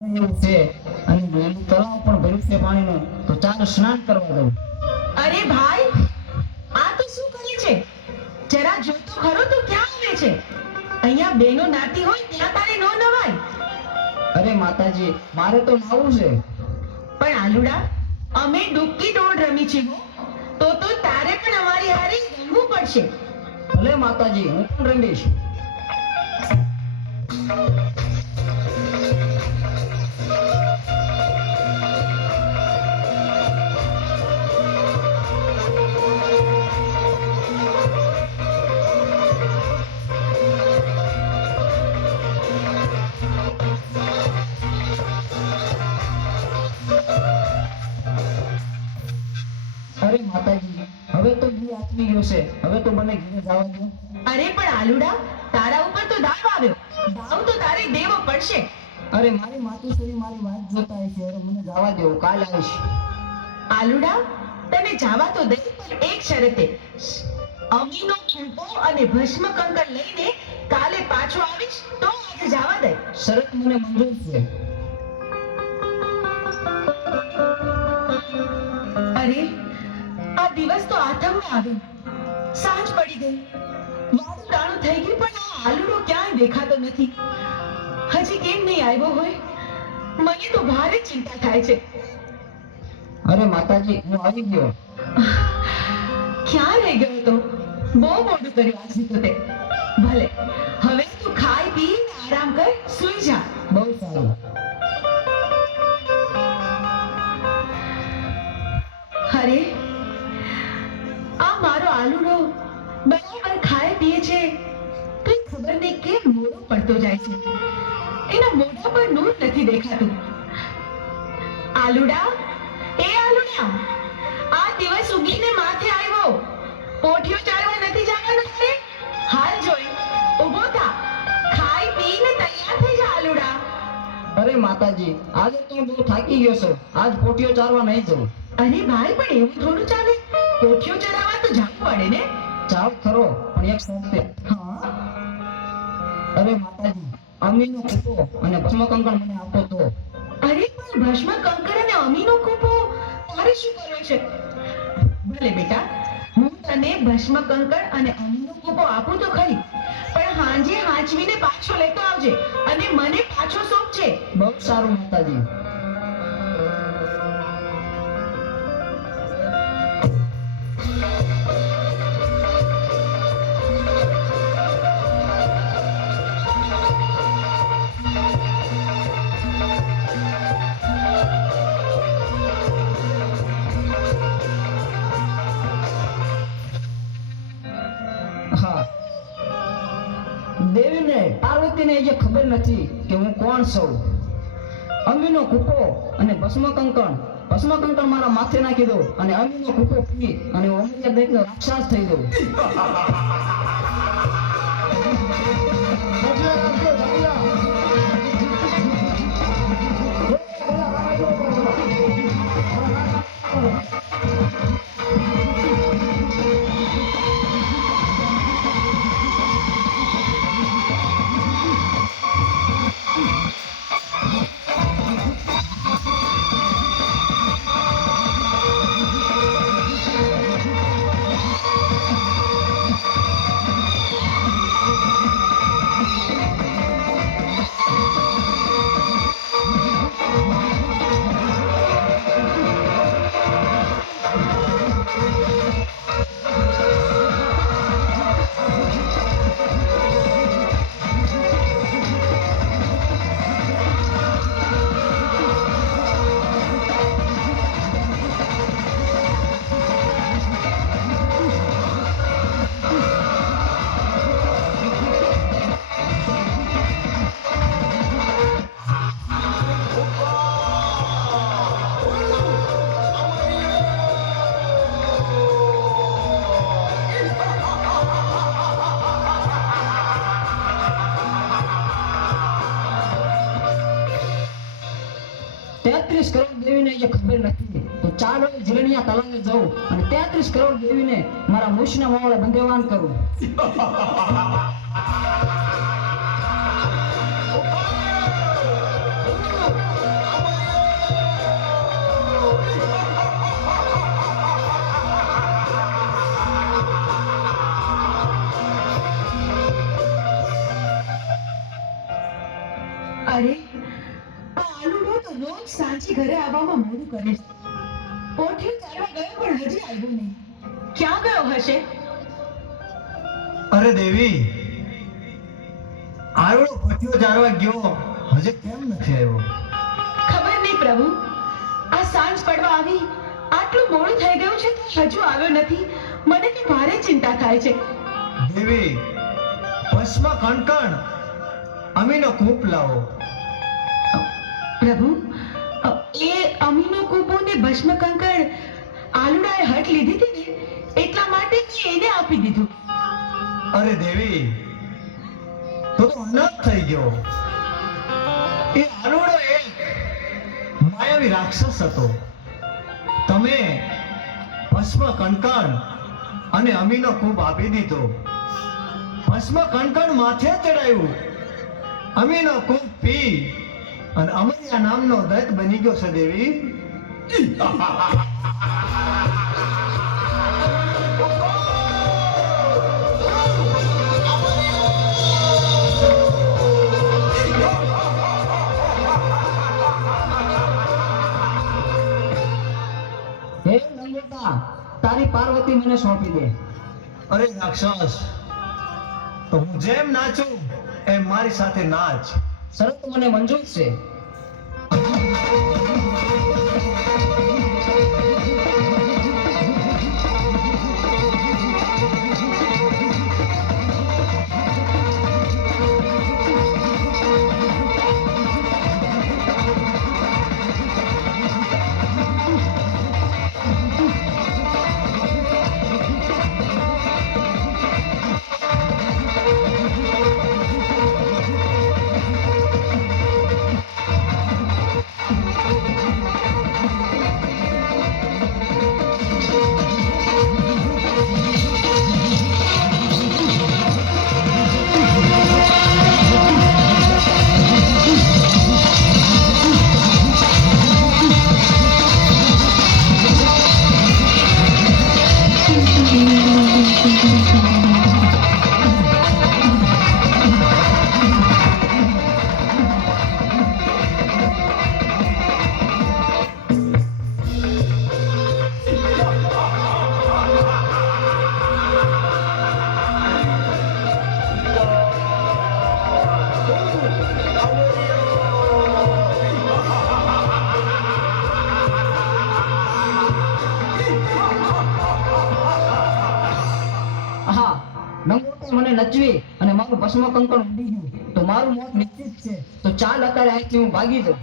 એવું છે અને વેલું તળાવ પણ ભર્યું છે પાણીનું, તો ચાલો સ્નાન કરવા દઉં. અરે ભાઈ, આ તો શું કરે છે? જરા જો તો ખરો, તો ક્યાં આવે છે? અહીંયા બેનો નાતી હોય ત્યાં તારે નો નવાય. અરે માતાજી, મારે તો નાવું છે. પણ આલુડા, અમે ડૂબકી દોડ રમી છીએ હો. તો તારે પણ અમારી હારે રમવું પડશે. ભલે માતાજી, હું પણ રમીશ. અરે માતાજી, હવે તો દી આથમી ગયો છે. હવે તો મને ઘરે જવા દો. અરે પણ આલુડા, તારા ઉપર તો દાવ આવ્યો. દાવ તો તારે દેવો પડશે. અરે મારી માતુશ્રી મારી વાત જોતા હશે. હવે મને જવા દો, કાલ આવીશ. આલુડા, તને જાવા તો દે, પણ એક શરતે. અમીનો કૂંપો અને ભસ્મ કંકર લઈને કાલે પાછો આવીશ તો આજે જાવા દે. શરત મને મંજૂર છે. અરે, આ દિવસ તો આથમમાં આવ્યો. સાંજ પડી ગઈ, વાળું ટાણું થઈ ગયું, પણ આ આલુડો ક્યાંય દેખાતો નથી. હજી કેમ નહીં આવ્યો હોય? મને તો ભારે ચિંતા થાય છે. અરે માતાજી, હું આવી ગયો. ક્યાં રહી ગયો તો? બહુ મોડું કર્યું આજે તો તે. ભલે, હવે તું ખાઈ પીને આરામ કર, સૂઈ જા. બહુ સારું. અરે, આ મારો આલુડો બરાબર ખાય પીએ છે, કઈ ખબર નહીં કેમ મોડો પડતો જાય છે. એના મોઢા પર નૂર નથી દેખાતું. આલુડા, એ આલુડા, આ દિવસ ઉગીને માથે આવ્યો. પોઠિયો ચારવા નથી જવાનું તારે? હાલ જોઈ, ઊભો થા, ખાઈ પીને તૈયાર થઈ જા આલુડા. અરે માતાજી, આજે તો હું બહુ થાકી ગયો છું. આજ પોટીયો ચારવા નહીં જવું. અરે ભાઈ, પણ એવું થોડું ચાલે. પોઠિયો ચરાવવા તો જવું પડે ને. ચાવ ખરો, પણ એક શરતે. હા, અરે માતાજી, અમીનો કૂપો અને ભસ્મ કંકણ મને આપો તો. અરે પણ ભસ્મ કંકર અને અમીનો કૂપો તારે શું કરવો છે? ભલે બેટા, હું તને ભસ્મ કંકર અને અમીનો કૂપો આપું તો ખરી, પણ હાંજે હાંચવીને પાછો લેતો આવજે અને મને પાછો સોંપજે. બહુ સારું માતાજી. હા, દેવીને પાર્વતીને જે ખબર નથી કે હું કોણ છું. અમીનો કૂપો અને ભસ્મ કંકણ મારા માથે નાખી દો અને અમીનો કૂપો પી અને હું અમીના દૈત્યનો રાક્ષસ થઈ દઉં. તેત્રીસ કરોડ દેવીને જે ખબર નથી, તો ચાલો જીરણિયા તળાવે જાઉં અને 33 કરોડ દેવીને મારા મૂછના માવળે બંધેવાન કરું. આ આલુડો તો રોજ સાંજે ઘરે આવવામાં મોડું કરે છે. કોઠી ચાલવા ગયો પણ હજી આવ્યો નહીં. ક્યાં ગયો હશે? અરે દેવી, આવડો પટ્યો ચારવા ગયો, હજે કેમ નથી આવ્યો? ખબર નહીં પ્રભુ. આ સાંજ પડવા આવી, આટલું મોડું થઈ ગયું છે તો હજુ આવ્યો નથી. મને તો ભારે ચિંતા થાય છે. દેવી, ભસ્મ કણકણ અમીનો કૂપ લાવો. પ્રભુ, એ અમીનો કૂપો ને ભસ્મ કંકણ આલુડાએ હટ લીધી હતી ને, એટલા માટે મેં એને આપી દીધું. અરે દેવી, તો અનાથ થઈ ગયો. એ આલુડો એક માયાવી રાક્ષસ હતો. તમે ભસ્મ કણકણ અને અમીનો કૂપ આપી દીધો. ભસ્મ કણકણ માથે ચડાયું, અમીનો કૂપ પી અને અમરિયા નામનો દૈત બની ગયો છે દેવી. હે લંગોટા, તારી પાર્વતી મને સોંપી દે. અરે રાક્ષસ, તો હું જેમ નાચું એમ મારી સાથે નાચ. શરત મને મંજૂર છે. નંગોટે મને નચવી અને મારું ભસ્મ કંકણ ઉડી ગયું તો મારું મોત નિશ્ચિત છે. તો ચાલ અત્યારે અહીંથી હું ભાગી જાઉં.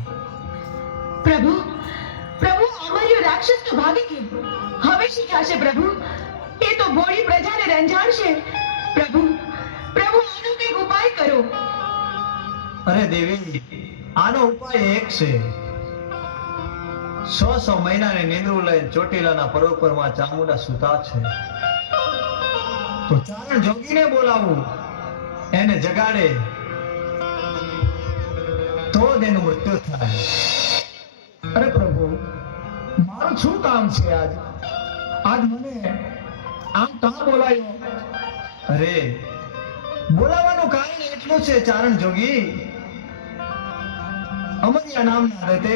પ્રભુ, પ્રભુ, અમર્યો રાક્ષસ તો ભાગી ગયો. હવે શું થશે પ્રભુ? એ તો ભોળી પ્રજાને રંજાડશે. પ્રભુ, પ્રભુ, આનો કંઈક ઉપાય કરો. અરે દેવી, આનો ઉપાય એક છે. 100 મહિનાની નીંદરું લઈને ચોટીલાના પર્વતમાં ચામુંડા સૂતા છે. તો ચારણ જોગીને બોલાવું, એને જગાડે તો જ એનું મૃત્યુ થાય. અરે પ્રભુ, મારું શું કામ છે આજ? આજ મને આમ કાં બોલાયો? અરે બોલાવાનું કારણ એટલું છે ચારણ જોગી, અમરિયા નામના દૈતે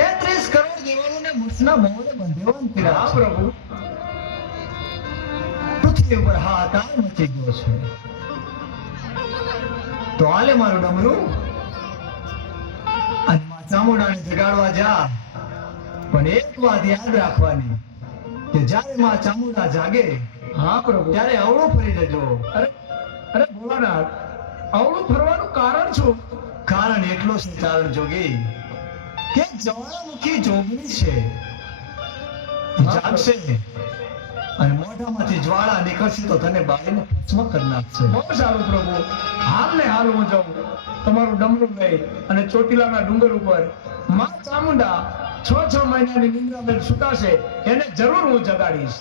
33 કરોડ દેવાઓને મુસના મોહને બંધેવાન કર્યા હા છે. પ્રભુ. પૃથ્વી ઉપર હાહાકાર મચી ગયો છે. તો હાલે મારું ડમરું, અને માં ચામુંડાને જગાડવા જા. પણ એક વાત યાદ રાખવાની કે જ્યારે માં ચામુંડા જાગે હા પ્રભુ. ત્યારે અવળું ફરી જજો. અરે અરે ભોળાનાથ, આવડું ફરવાનું કારણ શું? કારણ એટલું છે ચારણ જોગી કે જ્વાળામુખી જોગણી છે. જાગશે અને મોઢામાંથી જ્વાળા નીકળશે તો તને બાળીને ભસ્મ કરી નાખશે. બહુ સારું પ્રભુ. હાલ ને હાલ હું જાઉં તમારું ડમરું લઈ અને ચોટીલાના ડુંગર ઉપર માં ચામુંડા 6 મહિનાની નિંદ્રામાં સુતાશે, એને જરૂર હું જગાડીશ.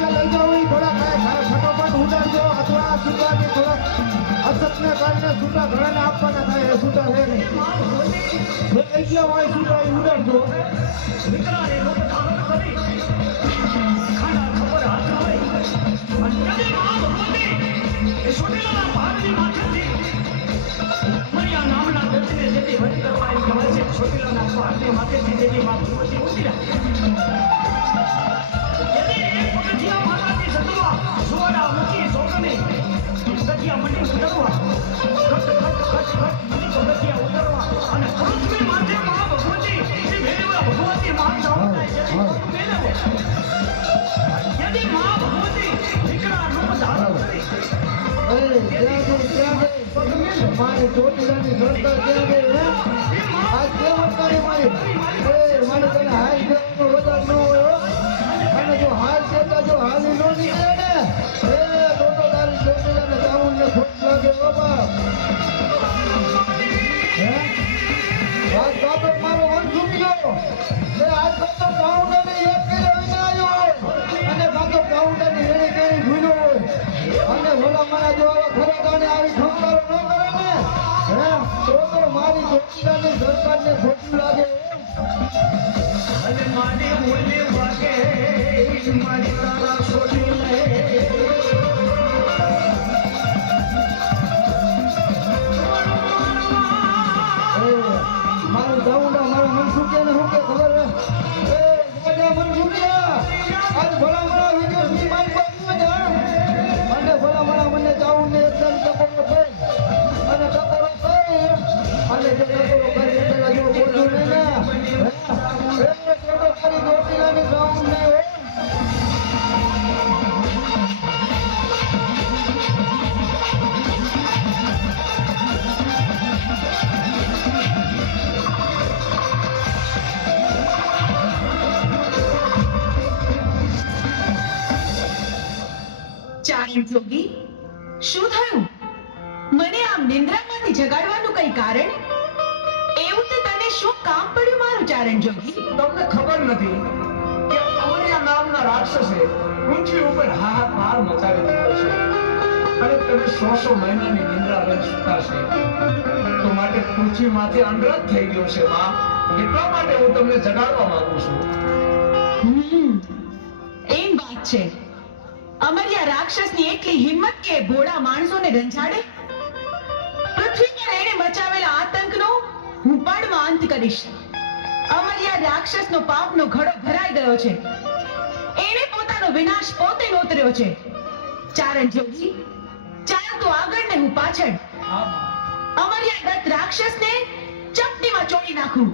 જે લઈ જાઓ એ થોડા ફટોફટ ઉડાડજો અથવા આ સુતાની થોડા અસતને કારણે સુતા ઘણાને આપવાના થાય એ સુતા છે નહીં જે લઈ ગયા હોય સુતા એ ઉડાડજો દીકરાને લોકો ધારણ કરી ખાના ખબર હાથ આવે અને મા ભગવતી એ સોટેલાના પહાડની માથેથી મૈયા નામના દર્શને જેથી વધ કરવા આવી કહેવાય છે સોટેલાના પહાડની માથેથી જેથી મા ભગવતી ઉતર્યા જેથી એક પગથિયા માતાજી સતવા સુવાડા મૂકી સોગની પગથિયા મંડી ઉતરવા ખટ પગથિયા ઉતરવા અને પૃથ્વી માથે મા ભગવતી એ ભેરવા ભગવતી મા ચામુંડા જેથી મેળવે यदि मां भगवती દીકરા રૂપ ધારણ કરી મારી ચોટીલાની સરકાર ક્યાં ગઈ હે આ કેવત કરી મારી મારે તને હાલ દેવાનો વધાર ન હોય હો. અને જો હાલ દેતા જો હાલી નો નીકળે ને તો તારી ચોટીલાને ચામુંડને ખોટ લાગે હો બાપ હે આજ બાપે મારો વન છૂટ્યો આજ બાપે ચામુંડાને યાદ કર્યો વિના આવ્યો અને બાપે ચામુંડાની રેડી કરી ભૂલ્યો હોય અને ભલા મારા જેવા ખરા ગાને આવી ખંકારો ન કરે ને હે તો મારી ચોટીલાની સરકારને ખોટું લાગે અને મારી બોલી વાગે મારી તારા છોડી લે મારું ચામુંડા મારા મનસુખિયા ને શું કે ખબર હે રાજા મનસુખિયા આજ ભલા મારા વિદેશની મારી બાજુ જા અને ભલા મારા મને ચામુંડને એકદમ ટકોરો થઈ અને ટકોરો થઈ અને જે ટકોરો કરી એટલે જો બોલજો નહીં ને એ ટકોરો કરી ચોટીલાની ચામુંડને ચારણ જોગી શું થયું મને આમ નિંદ્રામાંથી જગાડવાનું કઈ કારણ એવું તે તને શું કામ પડ્યું મારું ચારણ જોગી તમને ખબર નથી કે અમરિયા નામના રાક્ષસે પૃથ્વી ઉપર હાહાકાર મચાવી દીધો છે અને તમે 100 મહિનાની નિંદ્રા લઈને સૂતા છે તો માટે પૃથ્વીમાંથી અંડરત થઈ ગયો છે માં એટલા માટે હું તમને જગાડવા માંગુ છું એમ વાત છે અમરિયા રાક્ષસની એટલી હિંમત કે ભોળા માણસોને રંજાડે પૃથ્વી પર એણે મચાવેલા આતંકનો હું પળમાં અંત કરીશ અમરિયા રાક્ષસનો પાપનો ઘડો ભરાઈ ગયો છે એણે પોતાનો વિનાશ પોતે નોતર્યો છે ચારણ જોગી ચાલ તું આગળ ને હું પાછળ અમરિયા દત્ત રાક્ષસને ચપટીમાં ચોળી નાખું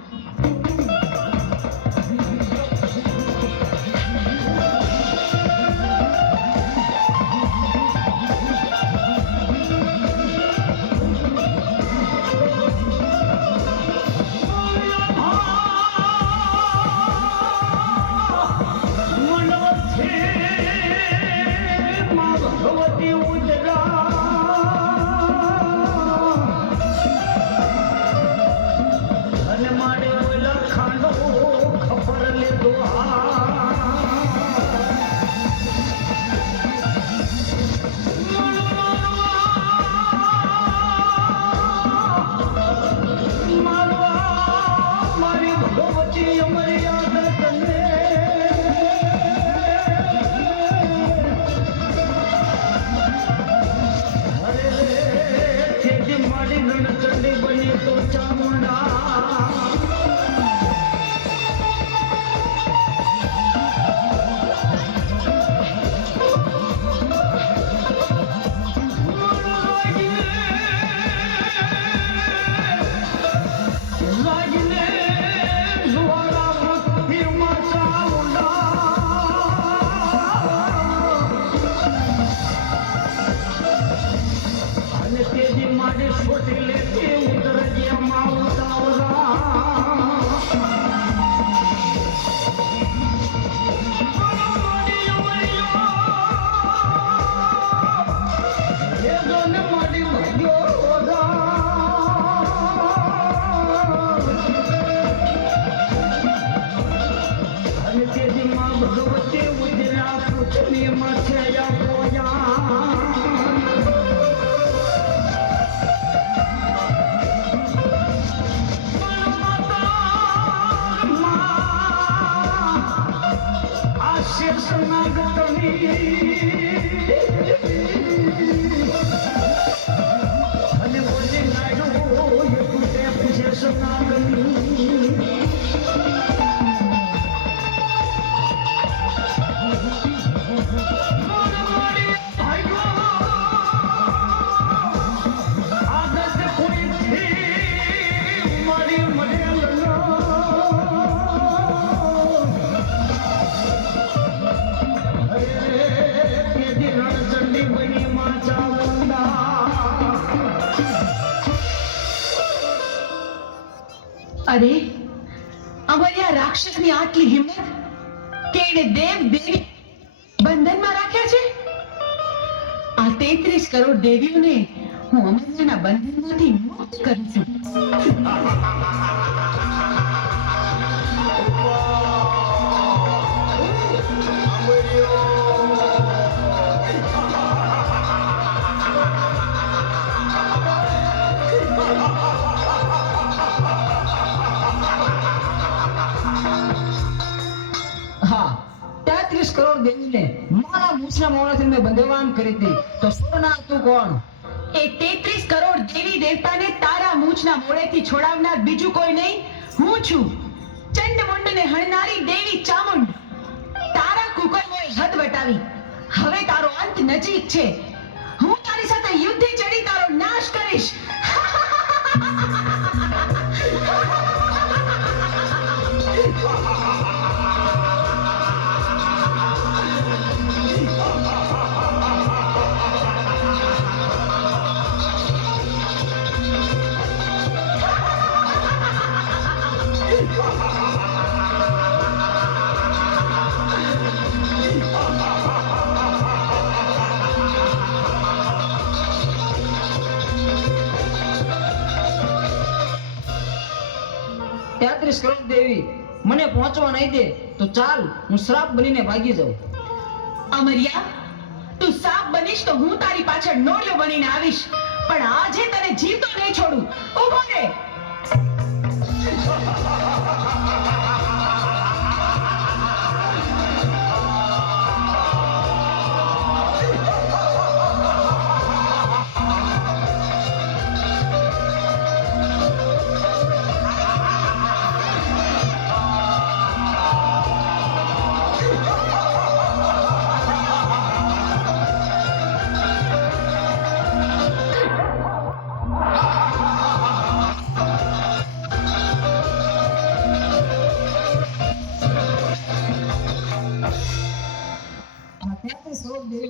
અરે અમારી આ રાક્ષસની આટલી હિંમત કે એને દેવ દેવી બંધનમાં રાખ્યા છે. આ 33 કરોડ દેવીઓને હું અમરનાના બંધનમાંથી મુક્ત કરું છું. હા, 33 કરોડ દેવીને મારા મૂછના મોણાથી મેં બંધવાન કરી હતી. તો સોના તું કોણ? એ 33 કરોડ દેવી દેવતાને તારા મૂછના મોડેથી છોડાવનાર બીજું કોઈ નહીં, હું છું. ચંડમુંડને હણનારી દેવી ચામુંડ. તારા કુકર્મોએ હદ વટાવી. હવે તારો અંત નજીક છે. હું તારી સાથે યુદ્ધે ચડી તારો નાશ કરીશ. તેત્રીસ કરોડ દેવી મને પહોંચવા નહીં દે તો ચાલ હું શ્રાપ બનીને ભાગી જાઉં. અમર્યા, તું સાપ બનીશ તો હું તારી પાછળ નોળિયો બનીને આવીશ, પણ આજે તને જીવતો નહીં છોડું. ઊભો રહે.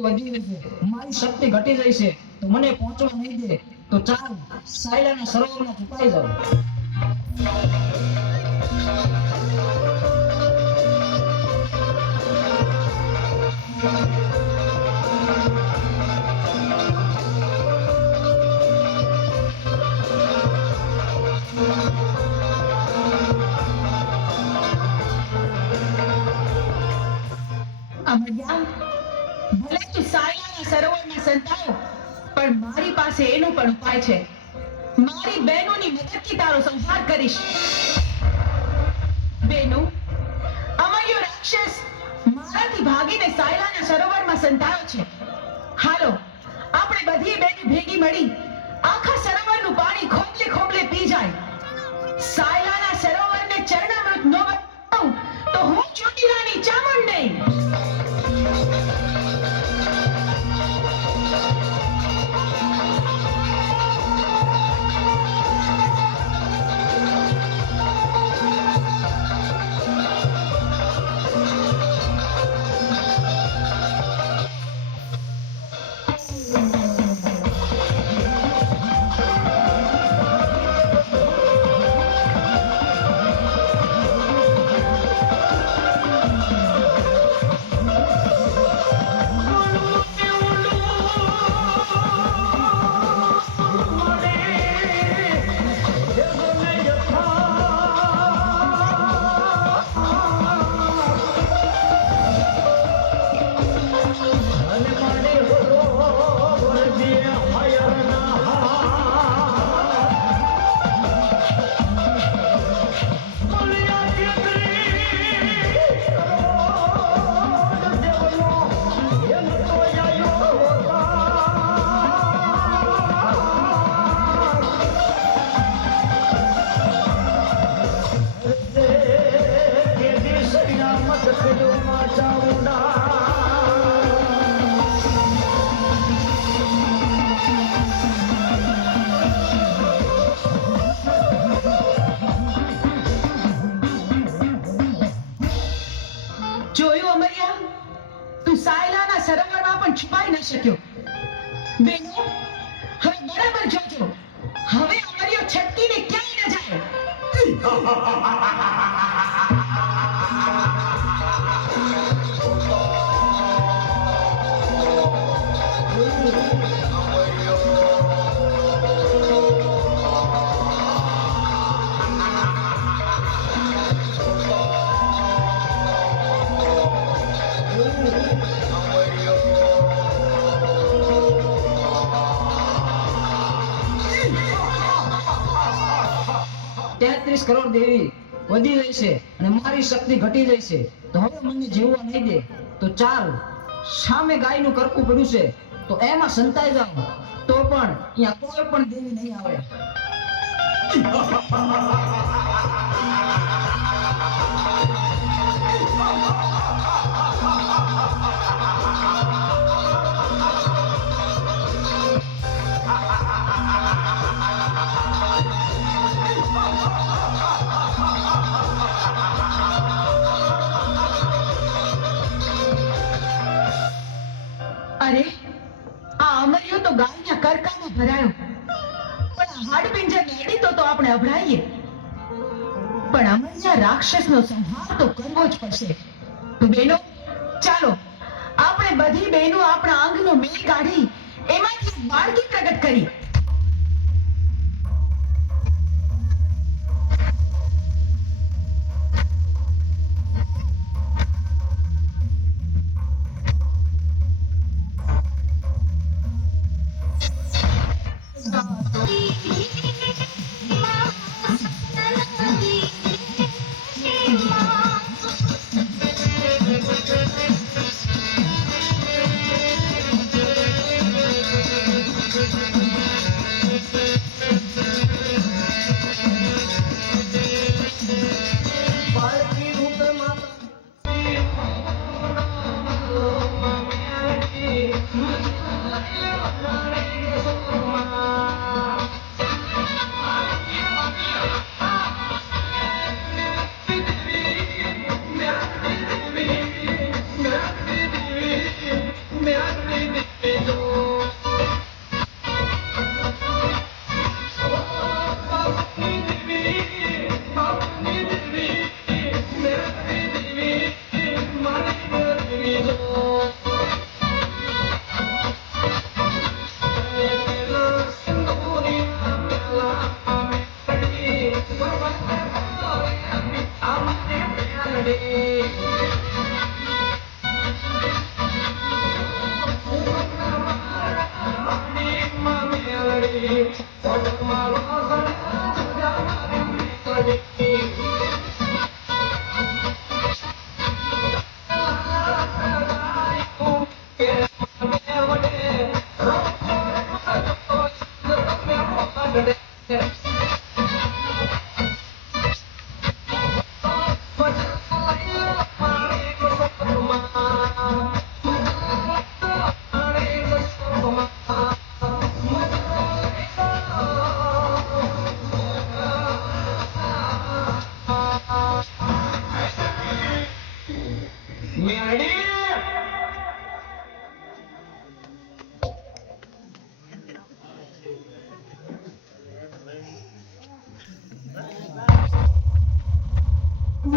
વધી રહી છે, મારી શક્તિ ઘટી રહી છે, તો મને પહોંચવા નહીં દે તો ચાલ સાયલાના સરોવરમાં છુપાઈ જાઉં. અમર્યા, ભલે તું સાયલાના સરોવરમાં સંતાયો, પણ મારી પાસે એનો પણ ઉપાય છે. મારી બહેનોની મદદથી તારો સંહાર કરીશ. બહેનો, અમર્યો રાક્ષસ મારાથી ભાગીને સાયલાના સરોવરમાં સંતાયો છે. હાલો, આપણે બધી બહેનો ભેગી મળી આખા સરોવરનું પાણી ખોબલે ખોબલે પી જાય. સાયલાના સરોવરને ચરણામૃત ન બનાવું તો હું ચોટીલાની ચામુંડ નહીં. સરોવરમાં પણ છુપાઈ ન શક્યો. બેનો, હવે બરાબર જોજો, હવે અમરીઓ છટકીને ક્યાંય ન જાય. તેત્રીસ કરોડ દેવી વધી રહી છે અને મારી શક્તિ ઘટી રહી છે, તો હવે મને જીવવા નહીં દે. તો ચાલ, સામે ગાયનું કરકું પડ્યું છે, તો એમાં સંતાઈ જાવ, તો પણ અહીંયા કોઈ પણ દેવી નહીં આવે. અરે, આ અમરિયો તો ગાયના કરકામાં ભરાયો, પણ આ હાડપિંજર લડી તો આપણે અભડાઈએ. પણ અમરિયા રાક્ષસનો સંહાર તો કરવો જ પડશે. તો બહેનો, ચાલો આપણે બધી બહેનો આપણા અંગનો મેલ કાઢી એમાંથી બાળકી પ્રગટ કરી.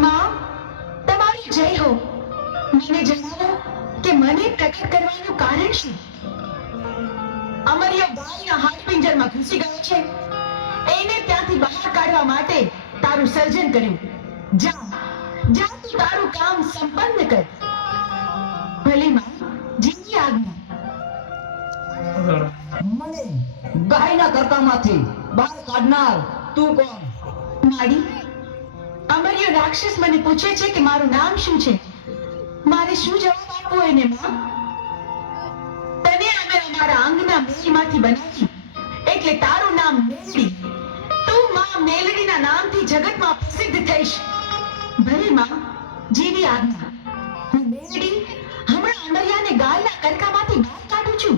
માં, તમારી જય હો. મને જણાવો કે મને પ્રગટ કરવાનું કારણ શું? અમરિયો ગાયના હાડપિંજરમાં ઘૂસી ગયો છે, એને ત્યાંથી બહાર કાઢવા માટે તારું સર્જન કર્યું. જા, જા તું તારું કામ સંપન્ન કર. ભલે માં, જીની આજ્ઞા. મને ગાયના કરકામાંથી બહાર કાઢનાર તું કોણ? માડી, અમરિયો રાક્ષસ મને પૂછે છે કે મારું નામ શું છે. મારે શું જવાબ આપવો એને માં? તને અમે અમારા અંગના મેલમાંથી બનાવી, એટલે તારું નામ મેલડી. તું માં મેલડીના નામથી જગતમાં પ્રસિદ્ધ થઈશ. ભલે માં, જીવી આજ્ઞા. હું મેલડી હમણાં અમરિયાને ગાયના કરકામાંથી બહાર કાઢું છું.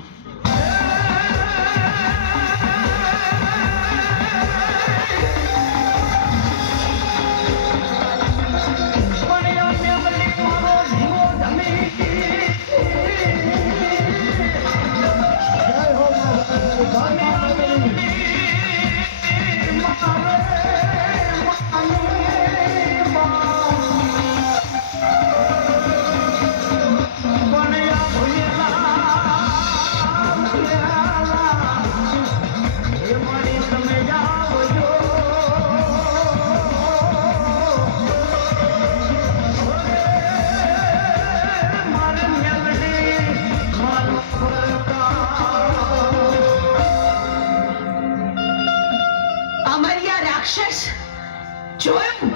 જોયું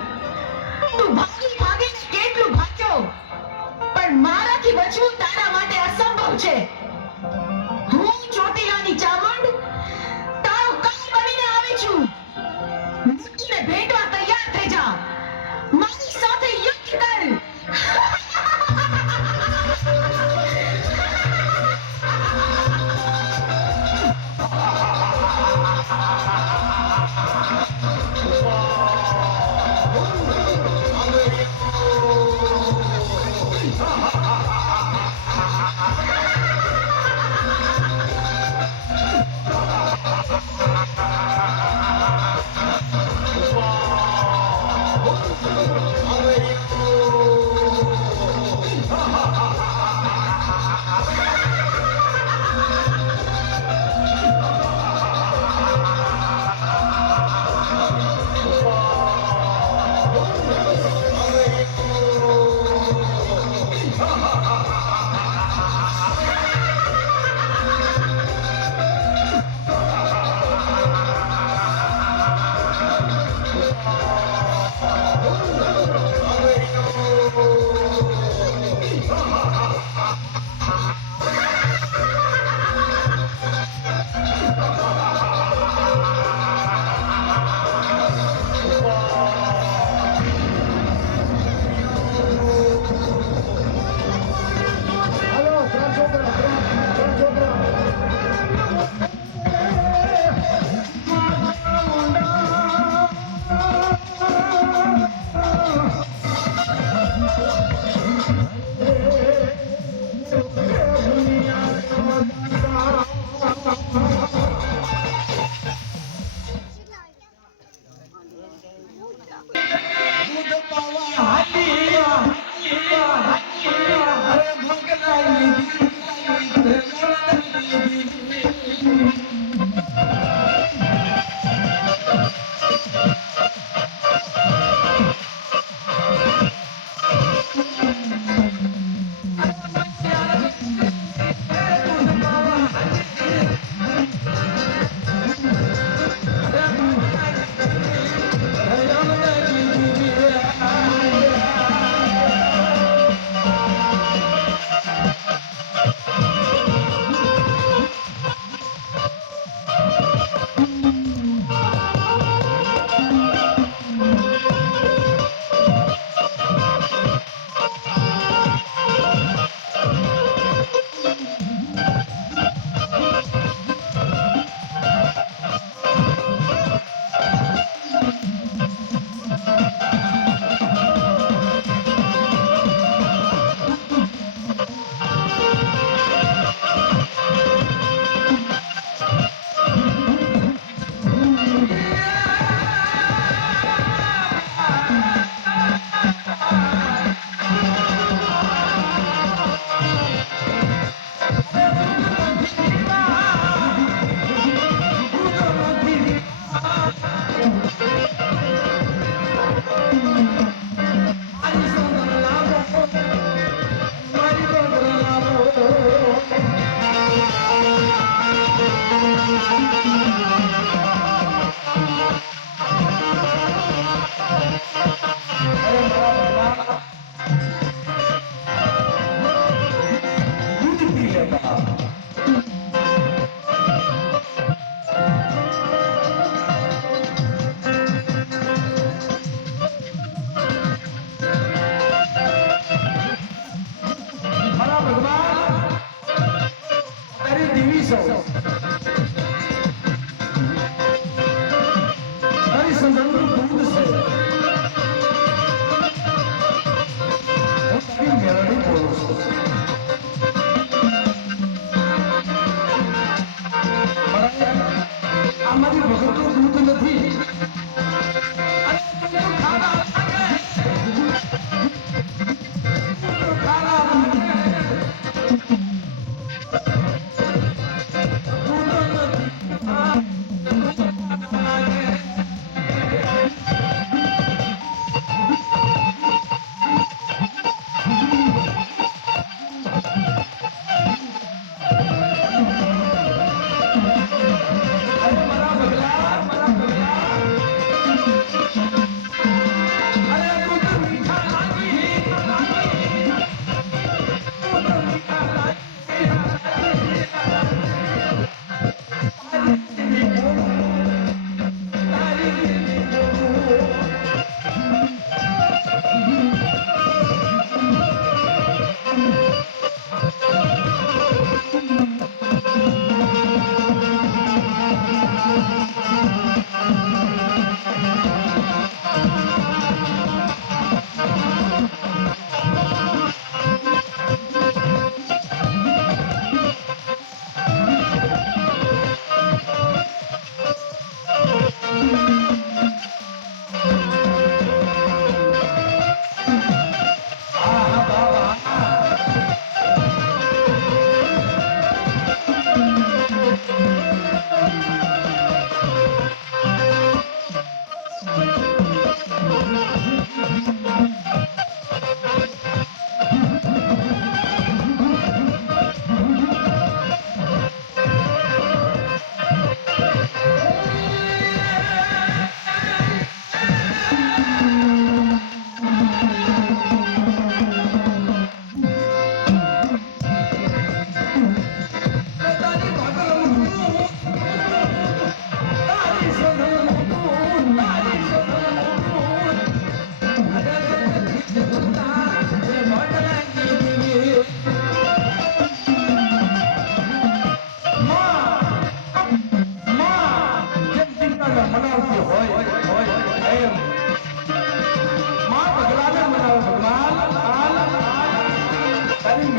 તું ભાગી ભાગીને કેટલું ભાગ્યો પણ મારાથી બચવું તારા માટે અસંભવ છે હું ચોટીલાની ચામુંડ તારો કાલ બનીને આવી છું મૃત્યુને ભેટવા તૈયાર થઈ જા મારી સાથે યુદ્ધ કર હાલો ત્રણ છોકરા ત્રણ છોકરા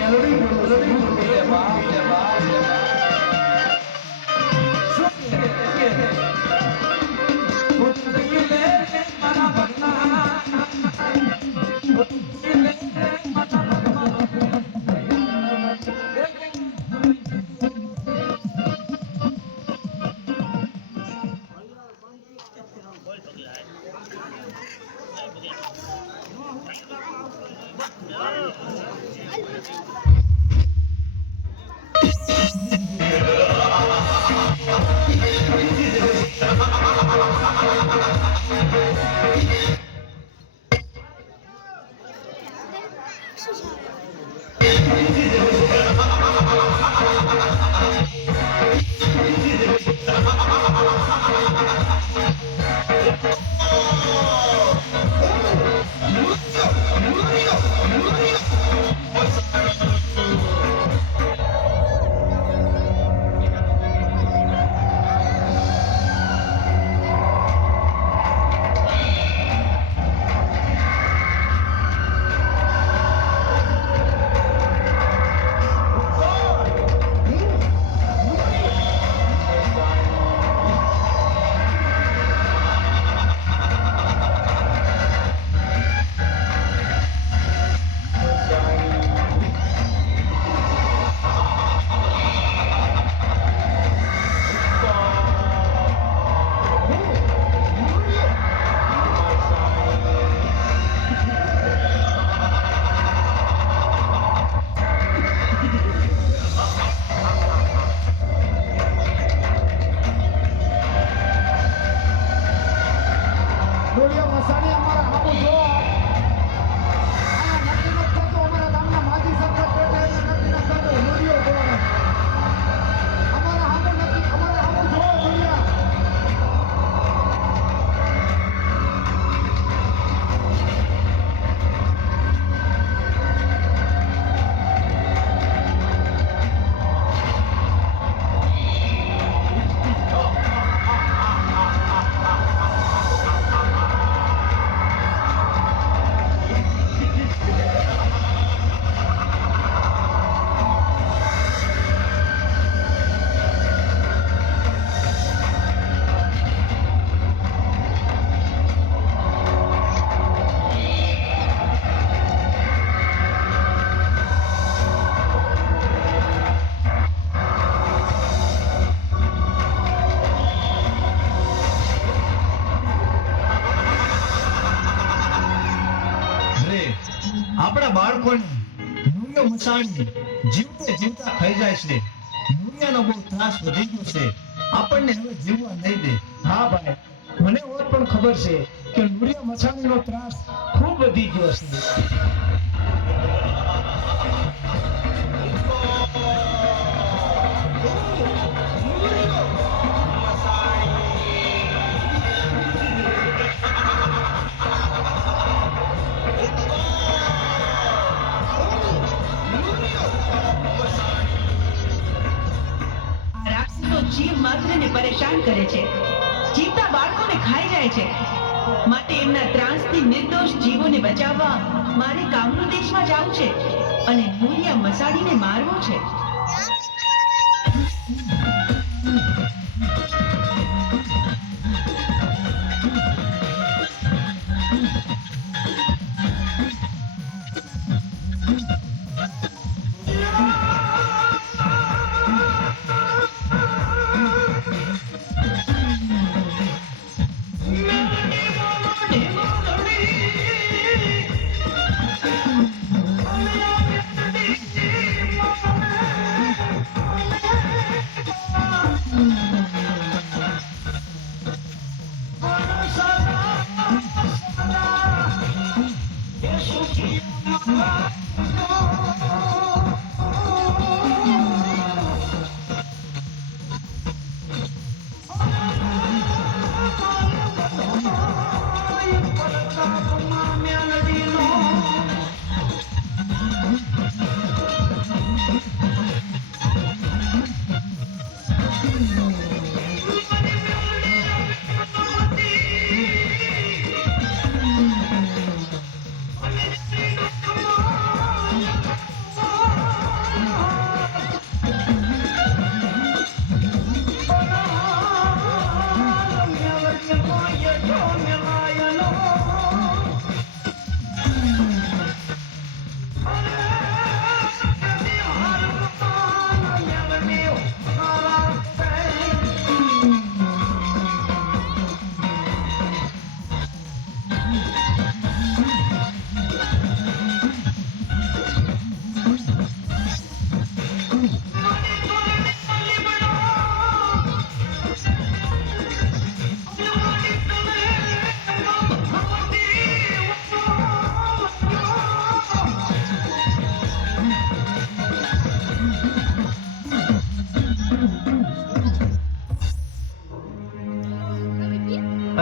મેલડી બોલું છું જય બાપ જય બાપ જય બાપ. શું કહે? ઉઠી લે મારા ભગના, ઉઠી લે મારા ભગના. બોલ્યો મસાણી અમારા હામુ જો આ નક્કી ન થતો અમારા ગામના માજી સરપંચ બેઠા એટલે નક્કી ન થતો બોલ્યો જો અમારા હામુ નક્કી અમારા હામુ જો બોલ્યા આપણા બાળકોને મૂલ્યો મસાણી જીવતે જીવતા ખાઈ જાય છે. મૂલ્યનો બહુ ત્રાસ વધી ગયો છે. આપણને હવે જીવવા નહીં દે. હા ભાઈ, મને ઓર પણ ખબર છે કે નુરિયા મસાણીનો ત્રાસ ખૂબ વધી ગયો છે. આ રાક્ષસો જીવ માત્રને પરેશાન કરે છે, જીવતા બાળકોને ખાઈ જાય છે. માટે એમના ત્રાસથી નિર્દોષ જીવોને બચાવવા મારે કામરૂ દેશમાં જવું છે અને મૂલ્યા મસાડીને મારવો છે.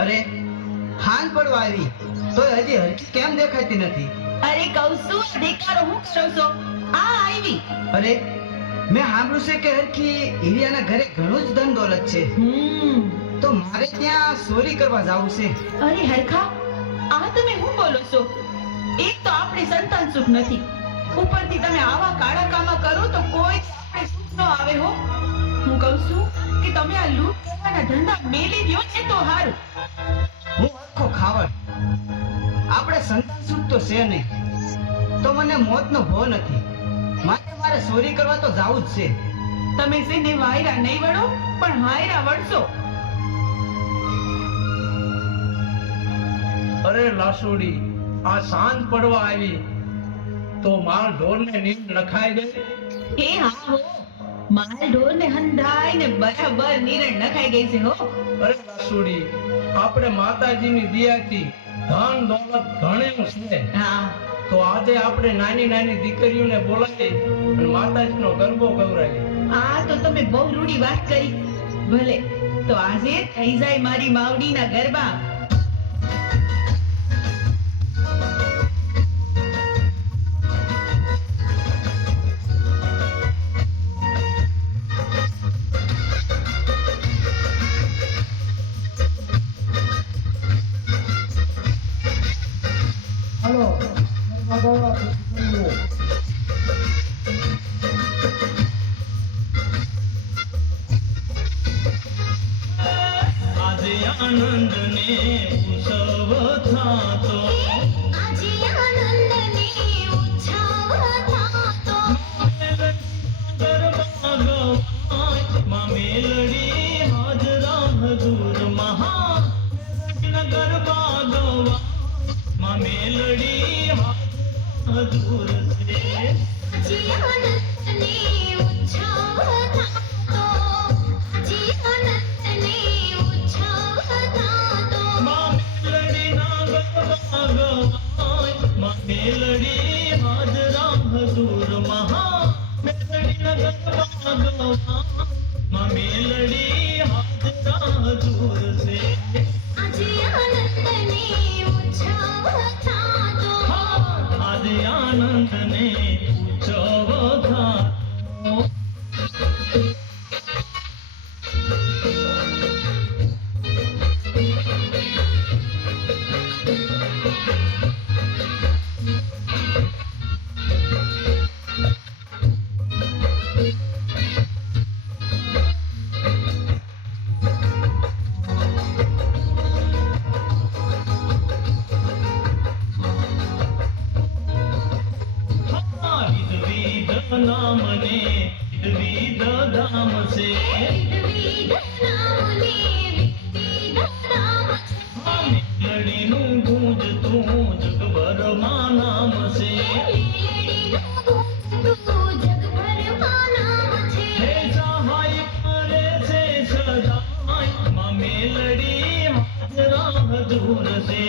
અરે હાન પડવા આવી તોય હજી હરખી કેમ દેખાતી નથી? અરે કહું છું દેખાડો હું કરો છો આ આવી અરે મેં સાંભળ્યું છે કે હરખી હિરિયાના ઘરે ઘણું જ ધન દોલત છે, તો મારે ત્યાં ચોરી કરવા જાવું છે. અરે હરખા આ તમે શું બોલો છો? એક તો આપણે સંતાન સુખ નથી, ઉપરથી તમે આવા કાળા કામા કરો તો કોઈ આપણે સુખ ન આવે હો. હું કહું છું કે તમે આ લૂંટ કરવાના ધંધા મેલી દ્યો છે તો હારું. હું હરખો ખાવડ, આપણે સંતાન સુખ તો છે નહીં, તો મને મોતનો ભો નથી, માટે મારે ચોરી કરવા તો જાવું જ છે. તમે છે ને વાયરા નહીં વળો પણ હાયરા વળશો. અરે લાસુડી, આ સાંજ પડવા આવી તો માલ ઢોરને નીંદ નખાઈ ગઈ. એ હા હો, માલ ઢોર ને હંધાઈ ને બરાબર નીરણ નખાઈ ગઈ છે હો. અરે લાસુડી, આપણે માતાજીની દયાથી ધન દોલત ઘણું છે, હા તો આજે આપણે નાની નાની દીકરીઓને બોલાવી અને માતાજીનો ગરબો ગવરાવી. આ તો તમે બહુ રૂડી વાત કરી. ભલે તો આજે થઈ જાય મારી માવડીના ગરબા. હાલો આજે આનંદ ને ઉત્સવ થાતો, આજે આનંદને ઉત્સવ થાતો, ગરબા ગવાય માં મેલડી હાજરા હજુર મહા. ગરબા ગવાય માં મેલડી હાજરા હજુર છે. આજે આનંદને ઉત્સવ થાતો, આજે આનંદને ઉત્સવ થાતો, માં મેલડીના ગરબા ગવાય માં મેલડી હાજરા હજુર મહા. મેલડીના ગરબા ગવાય માં મેલડી હાજરા હજુર છે. આજે આનંદને ઉત્સવ થાતો. આજે આનંદને ઉત્સવ થાતો. વિધ નામને વિધ ધામ છે. વિવિધ નામને વિવિધ નામ છે, મેલડીનું ગૂંજતું જગભરમાં નામ છે. મેલડીનું ગૂંજતું જગભરમાં નામ છે. હે સહાય કરે છે સદાય માં મેલડી હાજરા હજુર છે.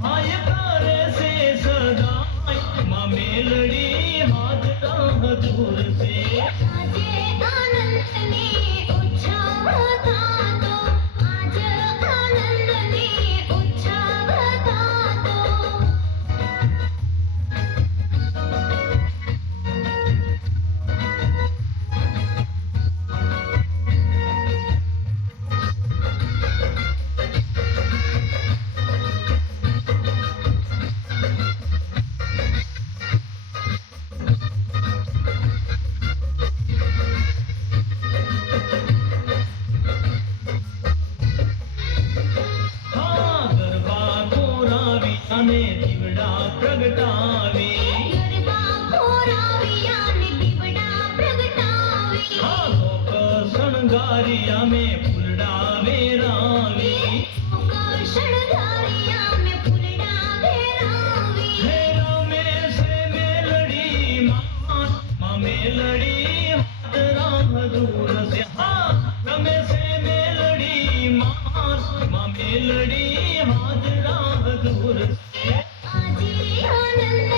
સહાય કરે છે સદાય માં મેલડી હાજરા હજુર છે. આજે આનંદને ઉત્સવ થાતો, આજે આનંદને ઉત્સવ થાતો. હા ગરબા ગોરાવી અને દીવડા પ્રગટાવી. ગરબા ફોરાવી અને દીવડા પ્રગટાવી. હા લોક શણગારી અમે ફૂલડા વેરાવી. શણગારિયા મેં ફૂલડા વેરાવી. હે રમે છે મેલડી માં મેલડી હાજરા હજુર છે. હા રમે છે મેલડી માં મેલડી હાજરા હજુર છે. આજે આનંદને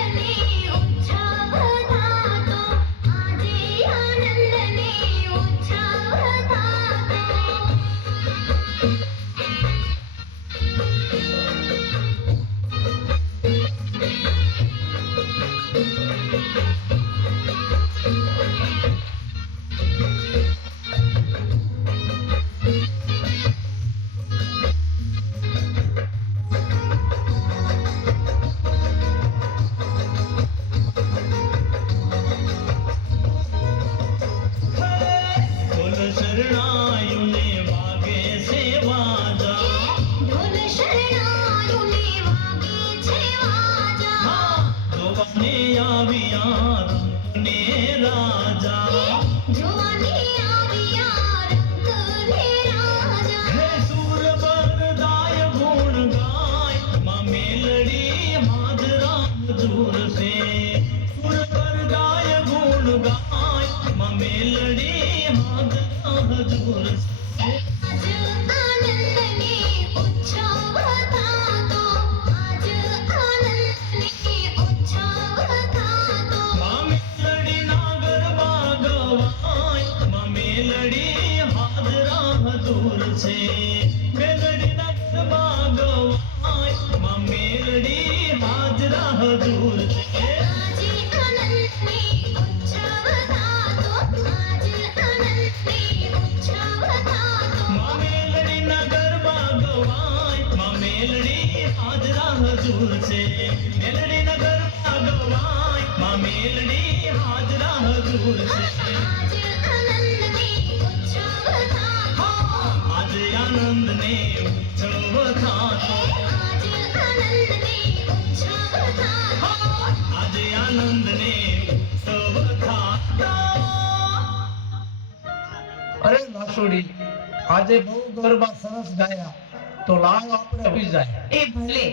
જોવાને આવ્યા રંગને રાજા જોવાની આવ્યા રંગને રાજા હે સુર બરદાય ગુણ ગાય માં મેલડી હાજરા હજૂર સે સુર બરદાય ગુણ ગાય માં મેલડી હાજરા હજૂર સે આજ આનંદને ઉત્સવ થાતો આજ આનંદને ઉત્સવ થાતો માં મેલડી ના ગરબા ગવાય માં મેલડી હાજરા હજૂર છે મેલડી ના ગરબા ગવાય માં મેલડી હાજરા હજૂર છે આજે આનંદને ઉત્સવ થાતો આજ આનંદને ઉત્સવ થાતો માં મેલડી ના ગરબા ગવાય માં મેલડી હાજરા હજૂર છે મેલડી ના ગરબા ગવાય માં મેલડી હાજરા હજૂર છે આજ આનંદને ઉત્સવ થાતો આજે આનંદને ઉત્સવ થાતો આજ આનંદને ઉત્સવ થાતો આજે આનંદને ઉત્સવ થાતો અરે લાસુડી, આજે બહુ ગરબા સરસ ગાયા, તો લાવ આપણે હોઈ જાય. એ ભલે